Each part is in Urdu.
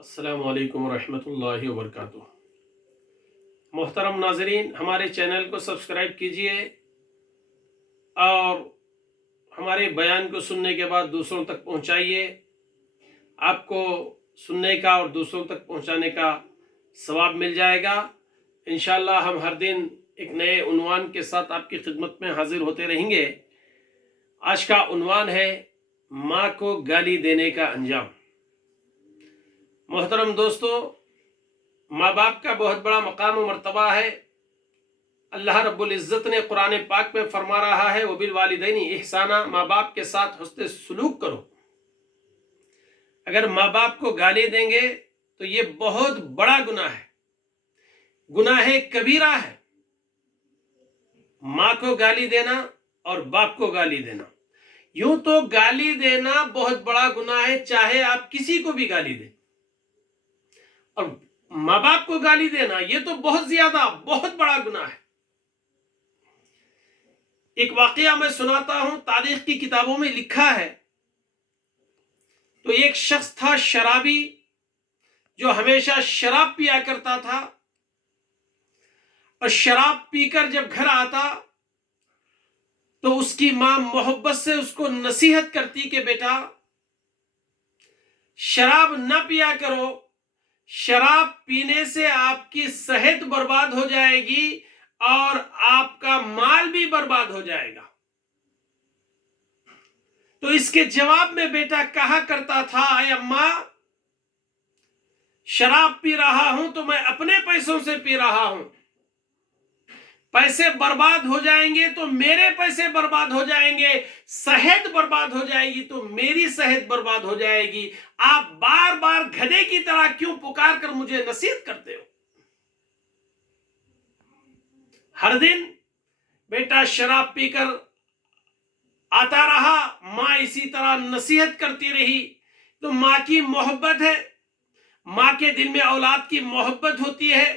السلام علیکم ورحمۃ اللہ وبرکاتہ۔ محترم ناظرین، ہمارے چینل کو سبسکرائب کیجئے اور ہمارے بیان کو سننے کے بعد دوسروں تک پہنچائیے۔ آپ کو سننے کا اور دوسروں تک پہنچانے کا ثواب مل جائے گا۔ انشاءاللہ ہم ہر دن ایک نئے عنوان کے ساتھ آپ کی خدمت میں حاضر ہوتے رہیں گے۔ آج کا عنوان ہے ماں کو گالی دینے کا انجام۔ محترم دوستو، ماں باپ کا بہت بڑا مقام و مرتبہ ہے۔ اللہ رب العزت نے قرآن پاک میں فرما رہا ہے وَبِالْوَالِدَيْنِ احسانہ، ماں باپ کے ساتھ حسن سلوک کرو۔ اگر ماں باپ کو گالی دیں گے تو یہ بہت بڑا گناہ ہے، گناہ کبیرہ ہے۔ ماں کو گالی دینا اور باپ کو گالی دینا، یوں تو گالی دینا بہت بڑا گناہ ہے، چاہے آپ کسی کو بھی گالی دیں، اور ماں باپ کو گالی دینا یہ تو بہت زیادہ بہت بڑا گناہ ہے۔ ایک واقعہ میں سناتا ہوں، تاریخ کی کتابوں میں لکھا ہے۔ تو ایک شخص تھا شرابی، جو ہمیشہ شراب پیا کرتا تھا، اور شراب پی کر جب گھر آتا تو اس کی ماں محبت سے اس کو نصیحت کرتی کہ بیٹا شراب نہ پیا کرو، شراب پینے سے آپ کی صحت برباد ہو جائے گی اور آپ کا مال بھی برباد ہو جائے گا۔ تو اس کے جواب میں بیٹا کہا کرتا تھا، اے اماں، شراب پی رہا ہوں تو میں اپنے پیسوں سے پی رہا ہوں، پیسے برباد ہو جائیں گے تو میرے پیسے برباد ہو جائیں گے، صحت برباد ہو جائے گی تو میری صحت برباد ہو جائے گی، آپ بار بار گدھے کی طرح کیوں پکار کر مجھے نصیحت کرتے ہو؟ ہر دن بیٹا شراب پی کر آتا رہا، ماں اسی طرح نصیحت کرتی رہی۔ تو ماں کی محبت ہے، ماں کے دل میں اولاد کی محبت ہوتی ہے،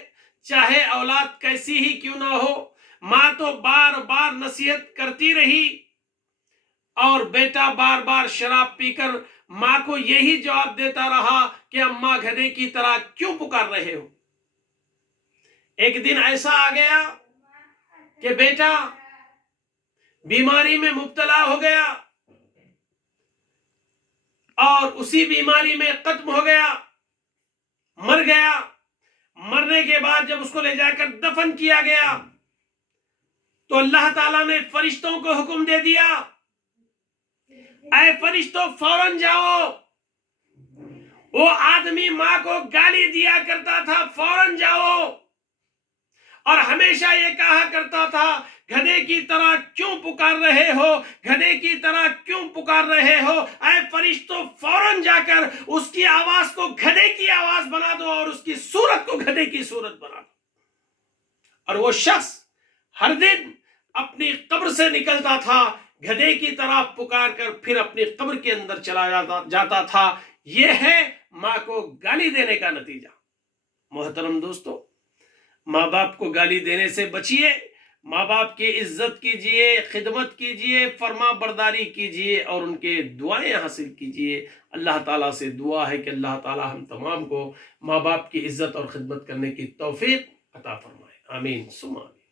چاہے اولاد کیسی ہی کیوں نہ ہو، ماں تو بار بار نصیحت کرتی رہی، اور بیٹا بار بار شراب پی کر ماں کو یہی جواب دیتا رہا کہ اماں گدھے کی طرح کیوں پکار رہے ہو؟ ایک دن ایسا آ گیا کہ بیٹا بیماری میں مبتلا ہو گیا اور اسی بیماری میں ختم ہو گیا، مر گیا۔ مرنے کے بعد جب اس کو لے جا کر دفن کیا گیا تو اللہ تعالیٰ نے فرشتوں کو حکم دے دیا، اے فرشتوں فوراً جاؤ، وہ آدمی ماں کو گالی دیا کرتا تھا، فوراً جاؤ، اور ہمیشہ یہ کہا کرتا تھا گدھے کی طرح کیوں پکار رہے ہو، گدھے کی طرح کیوں پکار رہے ہو، اے فرشتوں فوراً جا کر اس کی آواز کو گدھے کی آواز بنا دو اور اس کی صورت کو گدھے کی صورت بنا دو۔ اور وہ شخص ہر دن اپنی قبر سے نکلتا تھا، گدھے کی طرح پکار کر پھر اپنی قبر کے اندر چلا جاتا تھا۔ یہ ہے ماں کو گالی دینے کا نتیجہ۔ محترم دوستو، ماں باپ کو گالی دینے سے بچیے، ماں باپ کی عزت کیجئے، خدمت کیجئے، فرما برداری کیجئے اور ان کے دعائیں حاصل کیجئے۔ اللہ تعالیٰ سے دعا ہے کہ اللہ تعالیٰ ہم تمام کو ماں باپ کی عزت اور خدمت کرنے کی توفیق عطا فرمائے۔ آمین ثم آمین۔